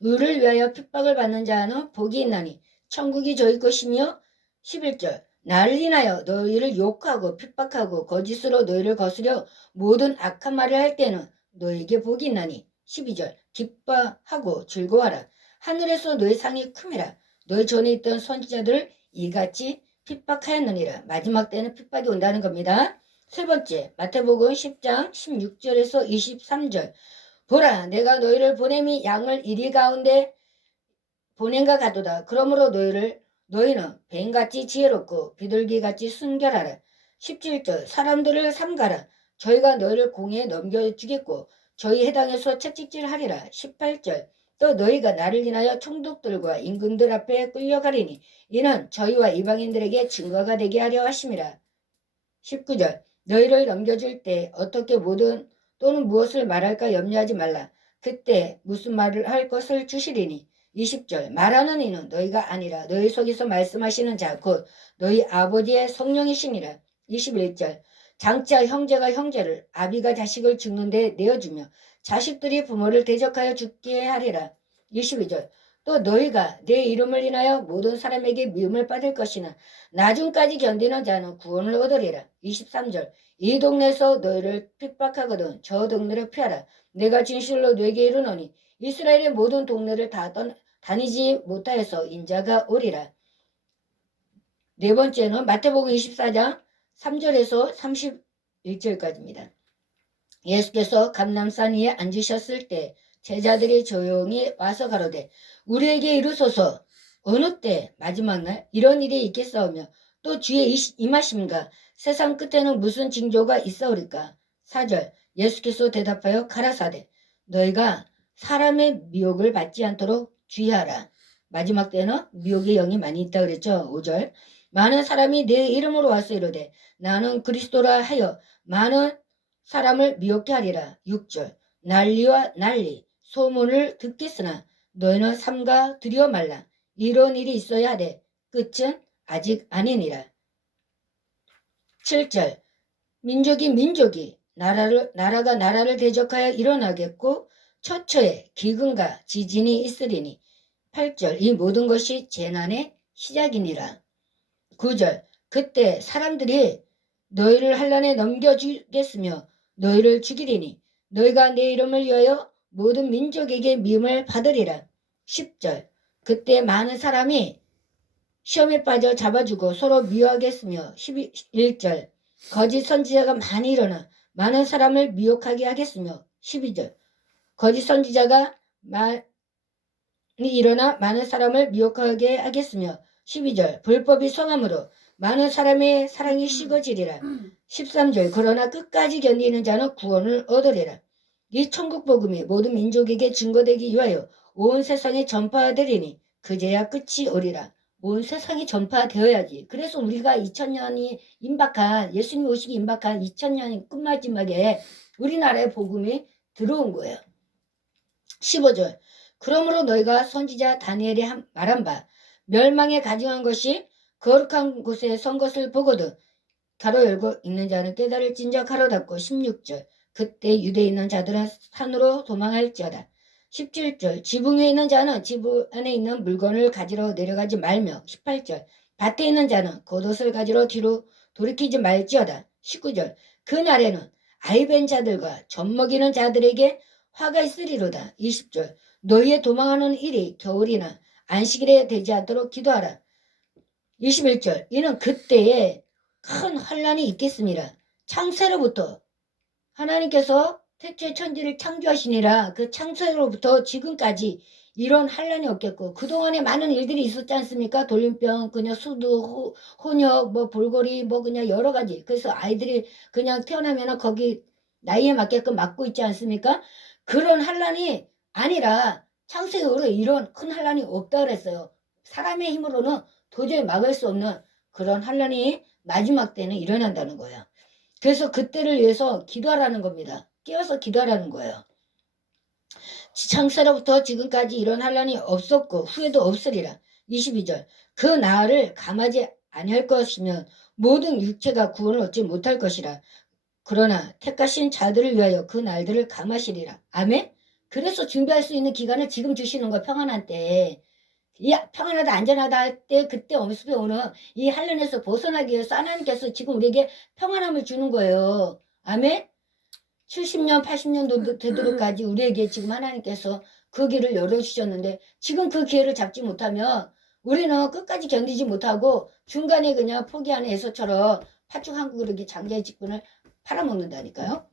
의를 위하여 핍박을 받는 자는 복이 있나니 천국이 저희 것이며 11절 나를 인하여 너희를 욕하고 핍박하고 거짓으로 너희를 거스려 모든 악한 말을 할 때는 너희에게 복이 있나니 12절 기뻐하고 즐거워하라. 하늘에서 너희 상이 큼이라. 너희 전에 있던 선지자들을 이같이 핍박하였느니라. 마지막 때는 핍박이 온다는 겁니다. 세 번째 마태복음 10장 16절에서 23절 보라 내가 너희를 보냄이 양을 이리 가운데 보냄과 같도다. 그러므로 너희는 뱀같이 지혜롭고 비둘기같이 순결하라. 17절 사람들을 삼가라. 저희가 너희를 공에 넘겨주겠고 저희 해당에서 채찍질하리라. 18절 또 너희가 나를 인하여 총독들과 임금들 앞에 끌려가리니 이는 저희와 이방인들에게 증거가 되게 하려 하심이라. 19절 너희를 넘겨줄 때 어떻게 또는 무엇을 말할까 염려하지 말라. 그때 무슨 말을 할 것을 주시리니 20절 말하는 이는 너희가 아니라 너희 속에서 말씀하시는 자 곧 너희 아버지의 성령이시니라. 21절 장차 형제가 형제를 아비가 자식을 죽는 데 내어주며 자식들이 부모를 대적하여 죽게 하리라. 22절 또 너희가 내 이름을 인하여 모든 사람에게 미움을 받을 것이나 나중까지 견디는 자는 구원을 얻으리라. 23절 이 동네에서 너희를 핍박하거든 저 동네를 피하라. 내가 진실로 너에게 이르노니 이스라엘의 모든 동네를 다 다니지 못하여서 인자가 오리라. 네 번째는 마태복음 24장 3절에서 31절까지입니다. 예수께서 감람산 위에 앉으셨을 때 제자들이 조용히 와서 가로되 우리에게 이르소서 어느 때 마지막 날 이런 일이 있겠사오며 또 주의 임하심과 세상 끝에는 무슨 징조가 있사오리까. 4절 예수께서 대답하여 가라사대 너희가 사람의 미혹을 받지 않도록 주의하라. 마지막 때는 미혹의 영이 많이 있다 그랬죠. 5절 많은 사람이 내 이름으로 와서 이르되 나는 그리스도라 하여 많은 사람을 미혹게 하리라. 6절 난리와 난리 소문을 듣겠으나 너희는 삼가 들여 말라. 이런 일이 있어야 하되 끝은 아직 아니니라. 7절 민족이 나라가 나라를 대적하여 일어나겠고 처처에 기근과 지진이 있으리니. 8절 이 모든 것이 재난의 시작이니라. 9절 그때 사람들이 너희를 환난에 넘겨주겠으며 너희를 죽이리니 너희가 내 이름을 위하여 모든 민족에게 미움을 받으리라. 10절 그때 많은 사람이 시험에 빠져 잡아주고 서로 미워하겠으며 11절 거짓 선지자가 많이 일어나 많은 사람을 미혹하게 하겠으며 12절 거짓 선지자가 많이 일어나 많은 사람을 미혹하게 하겠으며 12절 불법이 성함으로 많은 사람의 사랑이 식어지리라. 13절 그러나 끝까지 견디는 자는 구원을 얻으리라. 이 천국 복음이 모든 민족에게 증거되기 위하여 온 세상에 전파되리니 그제야 끝이 오리라. 온 세상에 전파되어야지. 그래서 우리가 2000년이 임박한 예수님 오시기 임박한 2000년이 끝마지막에 우리나라에 복음이 들어온 거예요. 15절 그러므로 너희가 선지자 다니엘이 말한 바 멸망에 가증한 것이 거룩한 곳에 선 것을 보거든 가로 열고 읽는 자는 깨달을진저 가로 닫고. 16절 그때 유대에 있는 자들은 산으로 도망할지어다. 17절 지붕 위에 있는 자는 지붕 안에 있는 물건을 가지러 내려가지 말며. 18절 밭에 있는 자는 겉옷을 가지러 뒤로 돌이키지 말지어다. 19절 그날에는 아이벤 자들과 젖먹이는 자들에게 화가 있으리로다. 20절 너희의 도망하는 일이 겨울이나 안식일에 되지 않도록 기도하라. 21절 이는 그때에 큰 환란이 있겠습니다. 창세로부터 하나님께서 태초에 천지를 창조하시니라 그 창세로부터 지금까지 이런 환란이 없겠고 그동안에 많은 일들이 있었지 않습니까? 돌림병, 그냥 수두, 혼역, 뭐 볼거리, 뭐 그냥 여러 가지. 그래서 아이들이 그냥 태어나면 거기 나이에 맞게끔 맞고 있지 않습니까? 그런 환란이 아니라 창세기로 이런 큰 환란이 없다 그랬어요. 사람의 힘으로는 도저히 막을 수 없는 그런 환란이 마지막 때는 일어난다는 거예요. 그래서 그때를 위해서 기도하라는 겁니다. 깨어서 기도하라는 거예요. 창세로부터 지금까지 이런 환란이 없었고 후에도 없으리라. 22절 그 나를 감하지 아니할 것이면 모든 육체가 구원을 얻지 못할 것이라. 그러나 택하신 자들을 위하여 그 날들을 감하시리라. 아멘. 그래서 준비할 수 있는 기간을 지금 주시는 거예요. 평안한 때. 이 평안하다 안전하다 할 때 그때 엄습해 오는 이 환란에서 벗어나기 위해서 하나님께서 지금 우리에게 평안함을 주는 거예요. 아멘. 70년 80년 되도록까지 우리에게 지금 하나님께서 그 길을 열어주셨는데 지금 그 기회를 잡지 못하면 우리는 끝까지 견디지 못하고 중간에 그냥 포기하는 에서처럼 팥죽 한 그릇에 장자의 직분을 팔아먹는다니까요.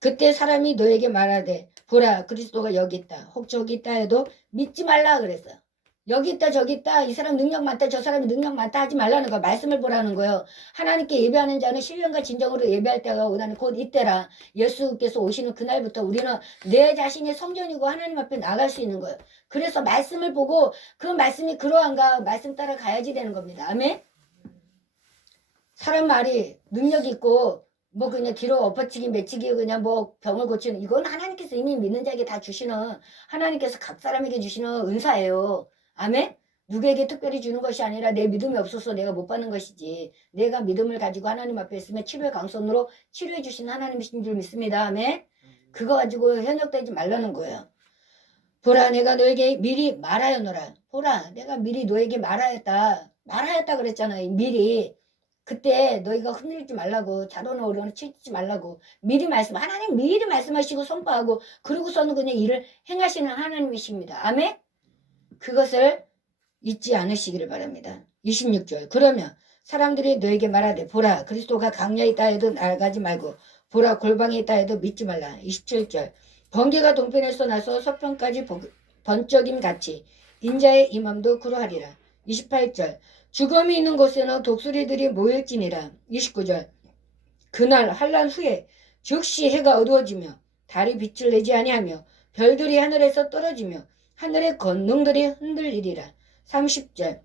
그때 사람이 너에게 말하되 보라 그리스도가 여기 있다 혹 저기 있다 해도 믿지 말라 그랬어요. 여기 있다 저기 있다 이 사람 능력 많다 저 사람이 능력 많다 하지 말라는 거야. 말씀을 보라는 거예요. 하나님께 예배하는 자는 신령과 진정으로 예배할 때가 오나니 곧 이때라. 예수께서 오시는 그날부터 우리는 내 자신이 성전이고 하나님 앞에 나갈 수 있는 거예요. 그래서 말씀을 보고 그 말씀이 그러한가 말씀 따라 가야지 되는 겁니다. 아멘. 사람 말이 능력 있고 뭐 그냥 뒤로 엎어치기 매치기 그냥 뭐 병을 고치는 이건 하나님께서 이미 믿는 자에게 다 주시는 하나님께서 각 사람에게 주시는 은사예요. 아멘. 누구에게 특별히 주는 것이 아니라 내 믿음이 없어서 내가 못 받는 것이지 내가 믿음을 가지고 하나님 앞에 있으면 치료의 강선으로 치료해 주시는 하나님이신 줄 믿습니다. 아멘. 그거 가지고 현역되지 말라는 거예요. 보라 내가 너에게 미리 말하였노라. 보라 내가 미리 너에게 말하였다 그랬잖아. 미리. 그때 너희가 흔들지 말라고 자로는 어려는 치지 말라고 미리 하나님 미리 말씀하시고 선포하고 그러고서는 그냥 일을 행하시는 하나님이십니다. 아멘. 그것을 잊지 않으시기를 바랍니다. 26절 그러면 사람들이 너에게 말하되 보라 그리스도가 강야에 있다 해도 나가지 말고 보라 골방에 있다 해도 믿지 말라. 27절 번개가 동편에서 나서 서편까지 번쩍임 같이 인자의 임함도 그러하리라. 28절 죽음이 있는 곳에는 독수리들이 모일지니라. 29절 그날 환난 후에 즉시 해가 어두워지며 달이 빛을 내지 아니하며 별들이 하늘에서 떨어지며 하늘의 권능들이 흔들리리라. 30절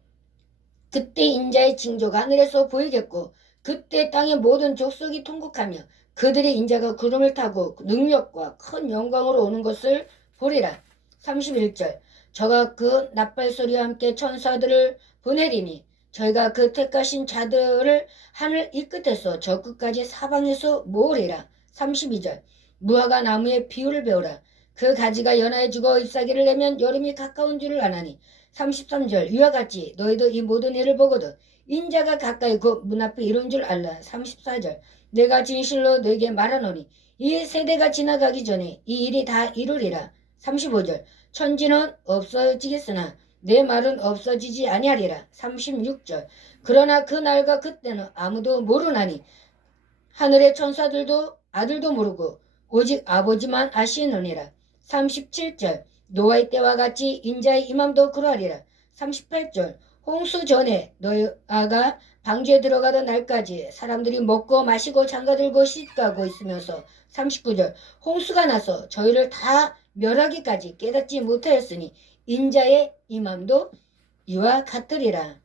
그때 인자의 징조가 하늘에서 보이겠고 그때 땅의 모든 족속이 통곡하며 그들의 인자가 구름을 타고 능력과 큰 영광으로 오는 것을 보리라. 31절 저가 그 낫발소리와 함께 천사들을 보내리니 저희가 그 택하신 자들을 하늘 이 끝에서 저 끝까지 사방에서 모으리라. 32절 무화과 나무의 비유를 배우라. 그 가지가 연하여지고 잎사귀를 내면 여름이 가까운 줄을 아나니. 33절 이와 같이 너희도 이 모든 일을 보거든 인자가 가까이 그 문 앞에 이룬 줄 알라. 34절 내가 진실로 너에게 말하노니 이 세대가 지나가기 전에 이 일이 다 이루리라. 35절 천지는 없어지겠으나 내 말은 없어지지 아니하리라. 36절 그러나 그 날과 그때는 아무도 모르나니 하늘의 천사들도 아들도 모르고 오직 아버지만 아시느니라. 37절 노아의 때와 같이 인자의 임함도 그러하리라. 38절 홍수 전에 노아가 방주에 들어가던 날까지 사람들이 먹고 마시고 장가들고 시집가고 있으면서 39절 홍수가 나서 저희를 다 멸하기까지 깨닫지 못하였으니 인자의 임함도 이와 같으리라.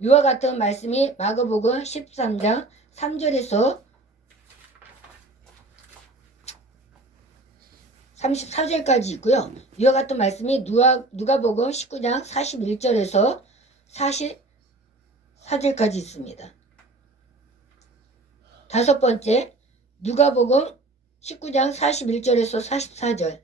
이와 같은 말씀이 마가복음 13장 3절에서 34절까지 있고요. 이와 같은 말씀이 누가복음 19장 41절에서 44절까지 있습니다. 다섯 번째 누가복음 19장 41절에서 44절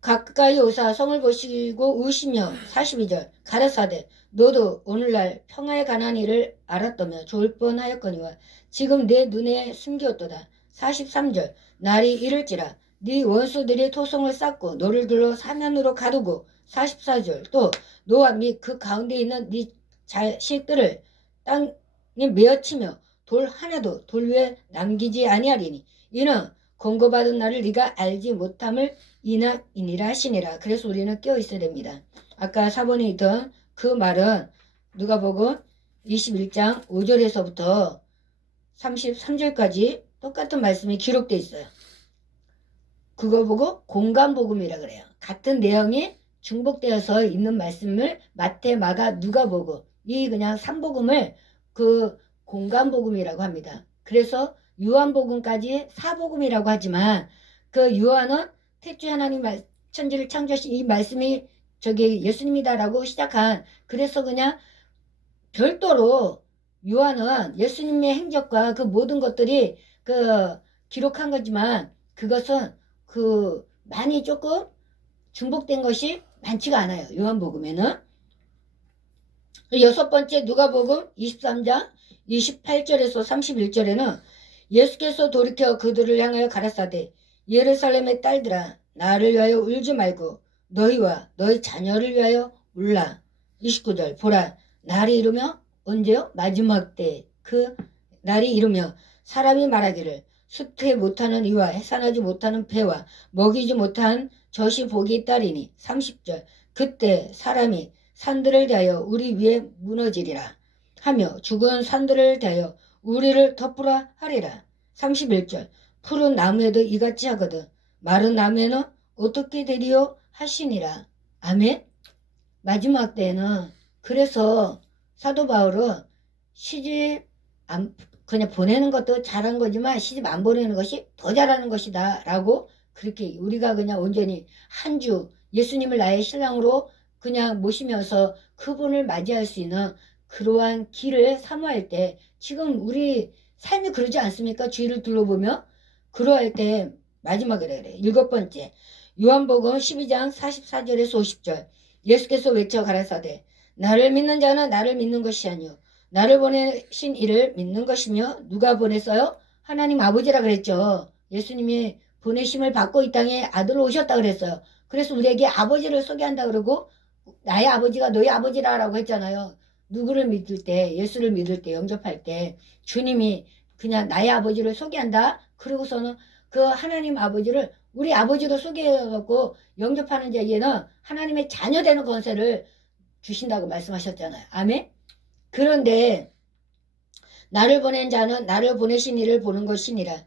가까이 오사 성을 보시고 우시며 42절 가라사대 너도 오늘날 평화에 관한 일을 알았다며 좋을 뻔하였거니와 지금 내 눈에 숨겼도다. 43절 날이 이를지라 네 원수들이 토성을 쌓고 너를 둘러 사면으로 가두고 44절 또 너와 및 그 가운데 있는 네 자식들을 땅에 메어치며 돌 하나도 돌 위에 남기지 아니하리니 이는 권고받은 날을 네가 알지 못함을 이니라 하시니라. 그래서 우리는 깨어 있어야 됩니다. 아까 4번에 있던 그 말은 누가복음 21장 5절에서부터 33절까지 똑같은 말씀이 기록되어 있어요. 그거 보고 공간복음이라 그래요. 같은 내용이 중복되어서 있는 말씀을 마태, 마가, 누가복음 이 그냥 3복음을 그 공간복음이라고 합니다. 그래서 요한복음까지 4복음이라고 하지만 그 요한은 태초에 하나님 천지를 창조하신 이 말씀이 저기 예수님이다라고 시작한 그래서 그냥 별도로 요한은 예수님의 행적과 그 모든 것들이 그 기록한 거지만 그것은 그 많이 조금 중복된 것이 많지가 않아요. 요한복음에는. 여섯 번째 누가복음 23장 28절에서 31절에는 예수께서 돌이켜 그들을 향하여 가라사대 예루살렘의 딸들아 나를 위하여 울지 말고 너희와 너희 자녀를 위하여 울라. 29절 보라 날이 이르며 언제요? 마지막 때 그 날이 이르며 사람이 말하기를 수태 못하는 이와 해산하지 못하는 배와 먹이지 못한 젖이 복이 있다리니. 30절 그때 사람이 산들을 대하여 우리 위에 무너지리라 하며 죽은 산들을 대하여 우리를 덮으라 하리라. 31절 푸른 나무에도 이같이 하거든 마른 나무에는 어떻게 되리요 하시니라. 아멘. 마지막 때에는 그래서 사도 바울은 시집 그냥 보내는 것도 잘한 거지만 시집 안 보내는 것이 더 잘하는 것이다 라고 그렇게 우리가 그냥 온전히 한 주 예수님을 나의 신랑으로 그냥 모시면서 그분을 맞이할 수 있는 그러한 길을 사모할 때 지금 우리 삶이 그러지 않습니까? 주위를 둘러보며 그러할 때 마지막에 그래. 일곱 번째 요한복음 12장 44절에서 50절. 예수께서 외쳐 가라사대 나를 믿는 자는 나를 믿는 것이 아니요 나를 보내신 이를 믿는 것이며. 누가 보냈어요? 하나님 아버지라 그랬죠. 예수님이 보내심을 받고 이 땅에 아들로 오셨다 그랬어요. 그래서 우리에게 아버지를 소개한다 그러고 나의 아버지가 너의 아버지라고 했잖아요. 누구를 믿을 때, 예수를 믿을 때, 영접할 때 주님이 그냥 나의 아버지를 소개한다. 그러고서는 그 하나님 아버지를 우리 아버지로 소개해갖고 영접하는 자에게는 하나님의 자녀 되는 권세를 주신다고 말씀하셨잖아요. 아멘. 그런데 나를 보낸 자는 나를 보내신 이를 보는 것이니라.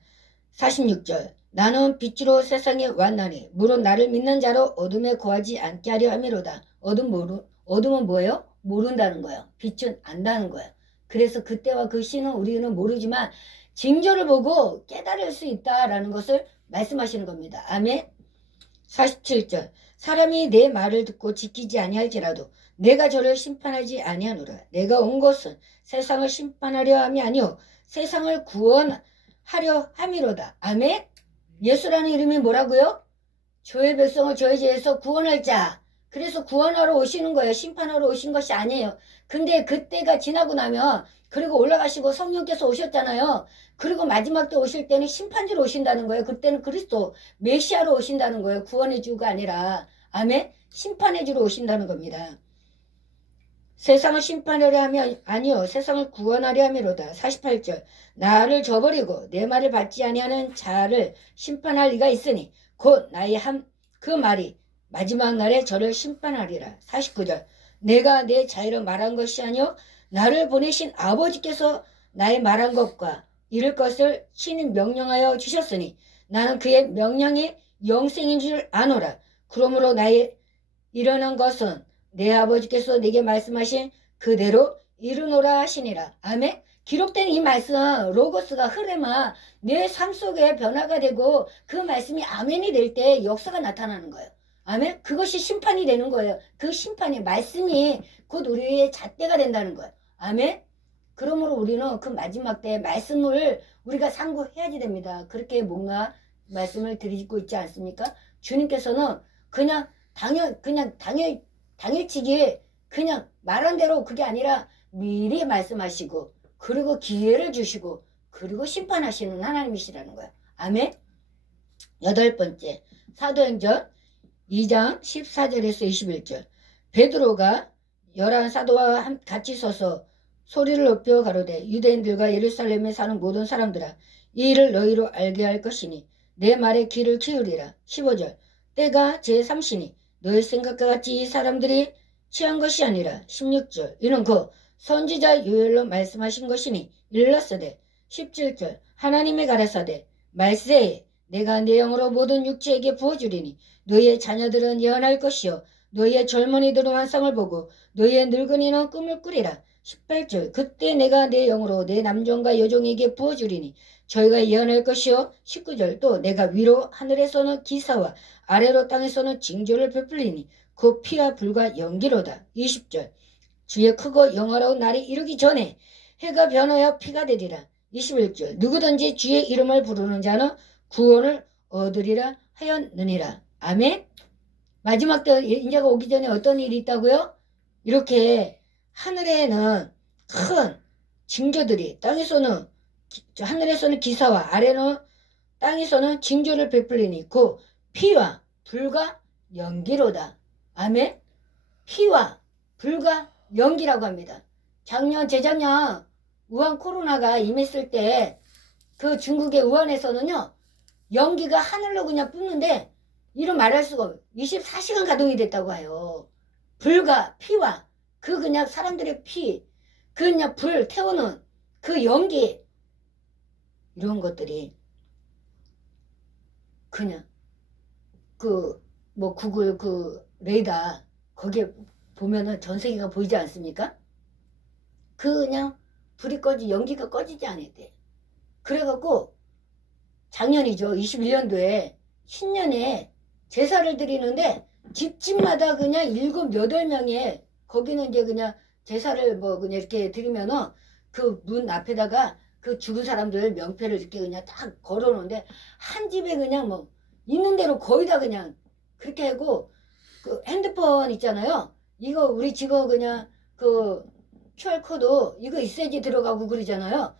46절. 나는 빛으로 세상에 왔나니 물은 나를 믿는 자로 어둠에 거하지 않게 하려 함이로다. 어둠은 뭐예요? 모른다는 거예요. 빛은 안다는 거예요. 그래서 그때와 그 시는 우리는 모르지만 징조를 보고 깨달을 수 있다라는 것을 말씀하시는 겁니다. 아멘. 47절. 사람이 내 말을 듣고 지키지 아니할지라도 내가 저를 심판하지 아니하노라. 내가 온 것은 세상을 심판하려 함이 아니요 세상을 구원하려 함이로다. 아멘. 예수라는 이름이 뭐라고요? 저의 백성을 저의 죄에서 구원할 자. 그래서 구원하러 오시는 거예요. 심판하러 오신 것이 아니에요. 근데 그때가 지나고 나면 그리고 올라가시고 성령께서 오셨잖아요. 그리고 마지막 때 오실 때는 심판주로 오신다는 거예요. 그때는 그리스도 메시아로 오신다는 거예요. 구원의 주가 아니라. 아멘. 심판의 주로 오신다는 겁니다. 세상을 심판하려 하면 아니요 세상을 구원하려 함이로다. 48절. 나를 저버리고 내 말을 받지 아니하는 자를 심판할 리가 있으니 곧 나의 그 말이 마지막 날에 저를 심판하리라. 49절. 내가 내 자유로 말한 것이 아니요 나를 보내신 아버지께서 나의 말한 것과 이룰 것을 친히 명령하여 주셨으니 나는 그의 명령이 영생인 줄 아노라. 그러므로 나의 일어난 것은 내 아버지께서 내게 말씀하신 그대로 이루노라 하시니라. 아멘. 기록된 이 말씀 로고스가 흐레마 내 삶 속에 변화가 되고 그 말씀이 아멘이 될 때 역사가 나타나는 거예요. 아멘. 그것이 심판이 되는 거예요. 그 심판이 말씀이 곧 우리의 잣대가 된다는 거예요. 아멘. 그러므로 우리는 그 마지막 때 말씀을 우리가 상고해야지 됩니다. 그렇게 뭔가 말씀을 드리고 있지 않습니까? 주님께서는 그냥 당일치기 그냥 말한 대로 그게 아니라 미리 말씀하시고 그리고 기회를 주시고 그리고 심판하시는 하나님이시라는 거예요. 아멘. 8번째 사도행전 2장 14절에서 21절. 베드로가 11사도와 같이 서서 소리를 높여 가로되 유대인들과 예루살렘에 사는 모든 사람들아 이 일을 너희로 알게 할 것이니 내 말에 귀를 기울이라. 15절. 때가 제3시니 너희 생각과 같이 이 사람들이 취한 것이 아니라. 16절. 이는 그 선지자 요엘로 말씀하신 것이니 일렀으되. 17절. 하나님의 가라사대 말세에 내가 내 영으로 모든 육체에게 부어주리니 너희의 자녀들은 예언할 것이요 너희의 젊은이들은 환상을 보고 너희의 늙은이는 꿈을 꾸리라. 18절. 그때 내가 내 영으로 내 남종과 여종에게 부어주리니 저희가 예언할 것이요. 19절. 또 내가 위로 하늘에서는 기사와 아래로 땅에서는 징조를 베풀리니 그 피와 불과 연기로다. 20절. 주의 크고 영화로운 날이 이르기 전에 해가 변하여 피가 되리라. 21절. 누구든지 주의 이름을 부르는 자는 구원을 얻으리라 하였느니라. 아멘. 마지막 때 인자가 오기 전에 어떤 일이 있다고요? 이렇게 하늘에는 큰 징조들이 하늘에서는 기사와 아래는 땅에서는 징조를 베풀리니 그 피와 불과 연기로다. 아멘. 피와 불과 연기라고 합니다. 재작년 우한 코로나가 임했을 때 그 중국의 우한에서는요 연기가 하늘로 그냥 뿜는데 이루 말할 수가 없어요. 24시간 가동이 됐다고 해요. 불과 피와 그 그냥 사람들의 피, 그 그냥 불 태우는 그 연기 이런 것들이 그냥 구글 레이더 거기에 보면은 전 세계가 보이지 않습니까? 그냥 불이 연기가 꺼지지 않았대. 그래갖고 작년이죠. 21년도에 신년에 제사를 드리는데 집집마다 그냥 7, 8명의 거기는 이제 그냥 제사를 그냥 이렇게 드리면은 그 문 앞에다가 그 죽은 사람들 명패를 이렇게 그냥 딱 걸어놓는데 한 집에 그냥 있는 대로 거의 다 그냥 그렇게 하고 그 핸드폰 있잖아요. 이거 우리 지금 그냥 그 QR코드 이거 있어야지 들어가고 그러잖아요.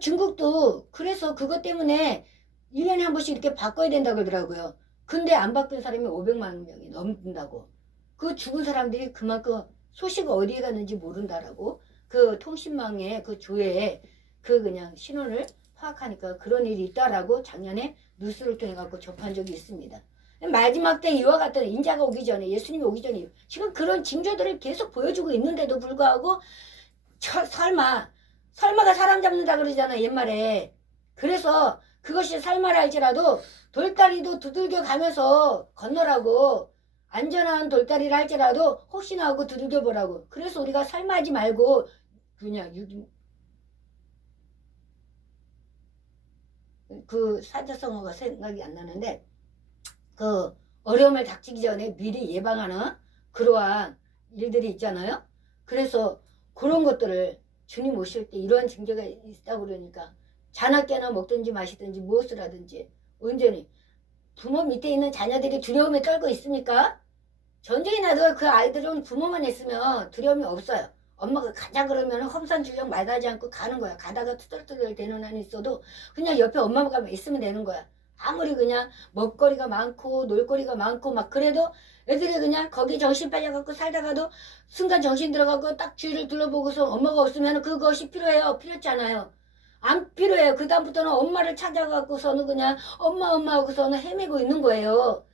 중국도 그래서 그것 때문에 1년에 한 번씩 이렇게 바꿔야 된다 그러더라고요. 근데 안 바꾼 사람이 500만 명이 넘는다고. 그 죽은 사람들이 그만큼 소식 어디에 갔는지 모른다라고. 그 통신망에 그 조회에 그 그냥 신원을 파악하니까 그런 일이 있다라고 작년에 뉴스를 통해 갖고 접한 적이 있습니다. 마지막 때 이와 같은 인자가 오기 전에 예수님이 오기 전에 지금 그런 징조들을 계속 보여주고 있는데도 불구하고 설마가 사람 잡는다 그러잖아 옛말에. 그래서 그것이 설마라 할지라도 돌다리도 두들겨 가면서 건너라고. 안전한 돌다리를 할지라도 혹시나 하고 두들겨 보라고. 그래서 우리가 설마하지 말고 그냥 그 사자성어가 생각이 안 나는데 그 어려움을 닥치기 전에 미리 예방하는 그러한 일들이 있잖아요. 그래서 그런 것들을 주님 오실 때 이러한 징조가 있다고 그러니까 자나깨나 먹든지 마시든지 무엇을 하든지 온전히 부모 밑에 있는 자녀들이 두려움에 떨고 있습니까? 전쟁이 나도 그 아이들은 부모만 있으면 두려움이 없어요. 엄마가 가자 그러면 험산줄령 마다하지 않고 가는 거야. 가다가 투덜투덜 되는 한이 있어도 그냥 옆에 엄마가 있으면 되는 거야. 아무리 그냥 먹거리가 많고 놀거리가 많고 막 그래도 애들이 그냥 거기 정신 빨려갖고 살다가도 순간 정신 들어가고 딱 주위를 둘러보고서 엄마가 없으면 그것이 필요해요. 필요했잖아요. 안 필요해요. 그 다음부터는 엄마를 찾아갖고서는 그냥 엄마 하고서는 헤매고 있는 거예요.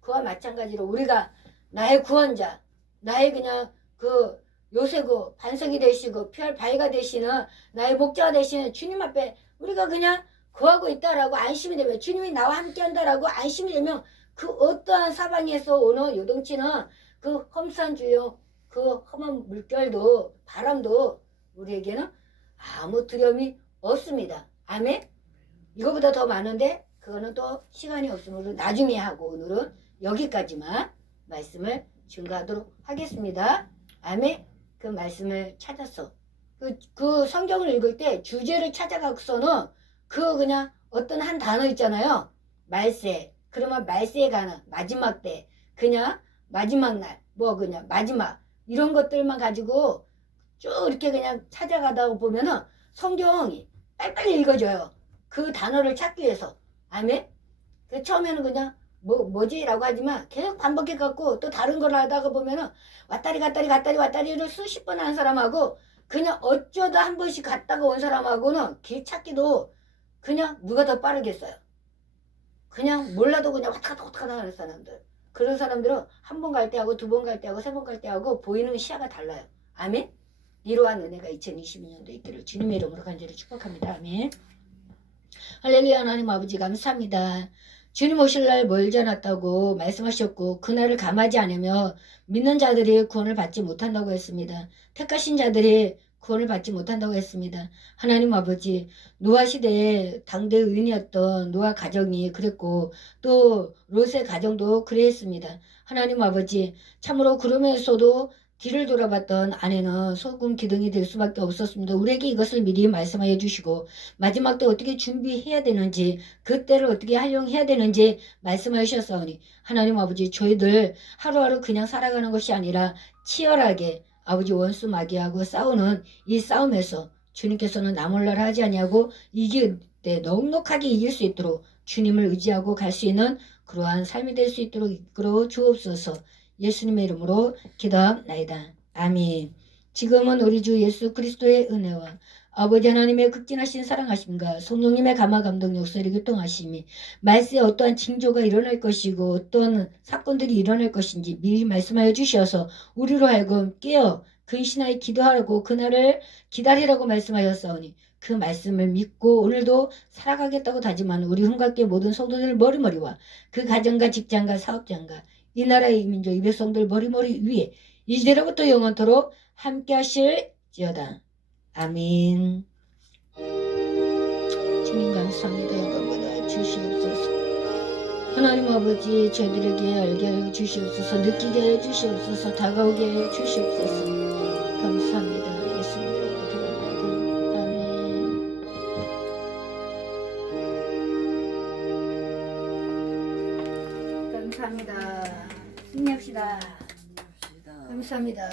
그와 마찬가지로 우리가 나의 구원자, 나의 그냥 그 요새고 반석이 되시고 피할 바위가 되시는 나의 목자가 되시는 주님 앞에 우리가 그냥 구하고 있다라고 안심이 되면 주님이 나와 함께 한다라고 안심이 되면 그 어떠한 사방에서 오는 요동치는 그 험산주요 그 험한 물결도 바람도 우리에게는 아무 두려움이 없습니다. 아멘. 이거보다 더 많은데 그거는 또 시간이 없으므로 나중에 하고 오늘은 여기까지만 말씀을 증거하도록 하겠습니다. 아멘. 그 말씀을 찾았어. 그 성경을 읽을 때 주제를 찾아가고서는 그 그냥 어떤 한 단어 있잖아요. 말세. 그러면 말세에 가는 마지막 때 그냥 마지막 날 뭐 그냥 마지막 이런 것들만 가지고 쭉 이렇게 그냥 찾아가다 보면은 성경이 빨리빨리 읽어져요. 그 단어를 찾기 위해서. 아멘. 그 처음에는 그냥 뭐지라고 하지만 계속 반복해 갖고 또 다른 걸 하다가 보면은 왔다리 왔다리를 수십 번 한 사람하고 그냥 어쩌다 한 번씩 갔다가 온 사람하고는 길 찾기도 그냥 누가 더 빠르겠어요. 그냥 몰라도 그냥 왔다 갔다 하는 사람들. 그런 사람들은 한 번 갈 때하고 두 번 갈 때하고 세 번 갈 때하고 보이는 시야가 달라요. 아멘. 이러한 은혜가 2022년도에 있기를 주님의 이름으로 간절히 축복합니다. 아멘. 할렐루야. 하나님 아버지 감사합니다. 주님 오실 날 멀지 않았다고 말씀하셨고 그날을 감하지 않으며 믿는 자들이 구원을 받지 못한다고 했습니다. 택하신 자들이 구원을 받지 못한다고 했습니다. 하나님 아버지 노아 시대에 당대 의인이었던 노아 가정이 그랬고 또 롯의 가정도 그랬습니다. 하나님 아버지 참으로 그러면서도 뒤를 돌아봤던 아내는 소금 기둥이 될 수밖에 없었습니다. 우리에게 이것을 미리 말씀하여 주시고 마지막 때 어떻게 준비해야 되는지 그때를 어떻게 활용해야 되는지 말씀하여 주셨사오니 하나님 아버지 저희들 하루하루 그냥 살아가는 것이 아니라 치열하게 아버지 원수 마귀하고 싸우는 이 싸움에서 주님께서는 나 몰라라 하지 아니하고 이길 때 넉넉하게 이길 수 있도록 주님을 의지하고 갈 수 있는 그러한 삶이 될 수 있도록 이끌어 주옵소서. 예수님의 이름으로 기도합나이다. 아멘. 지금은 우리 주 예수 그리스도의 은혜와 아버지 하나님의 극진하신 사랑하심과 성령님의 감화 감동 역사를 교통하심이 말세에 어떠한 징조가 일어날 것이고 어떤 사건들이 일어날 것인지 미리 말씀하여 주셔서 우리로 하여금 깨어 근신하여 기도하라고 그날을 기다리라고 말씀하셨사오니 그 말씀을 믿고 오늘도 살아가겠다고 다짐하는 우리 흥각계 모든 성도들 머리머리와 그 가정과 직장과 사업장과 이 나라의 민족 이 백성들 머리머리 위에 이제로부터 영원토록 함께 하실지어다. 아멘. 주님 감사합니다. 영광받아 주시옵소서. 하나님 아버지 저희들에게 알게 하여 주시옵소서. 느끼게 하여 주시옵소서. 다가오게 하여 주시옵소서. 감사합니다. 예수님으로 기도합니다. 아멘. 감사합니다. 힘냅시다. 감사합니다.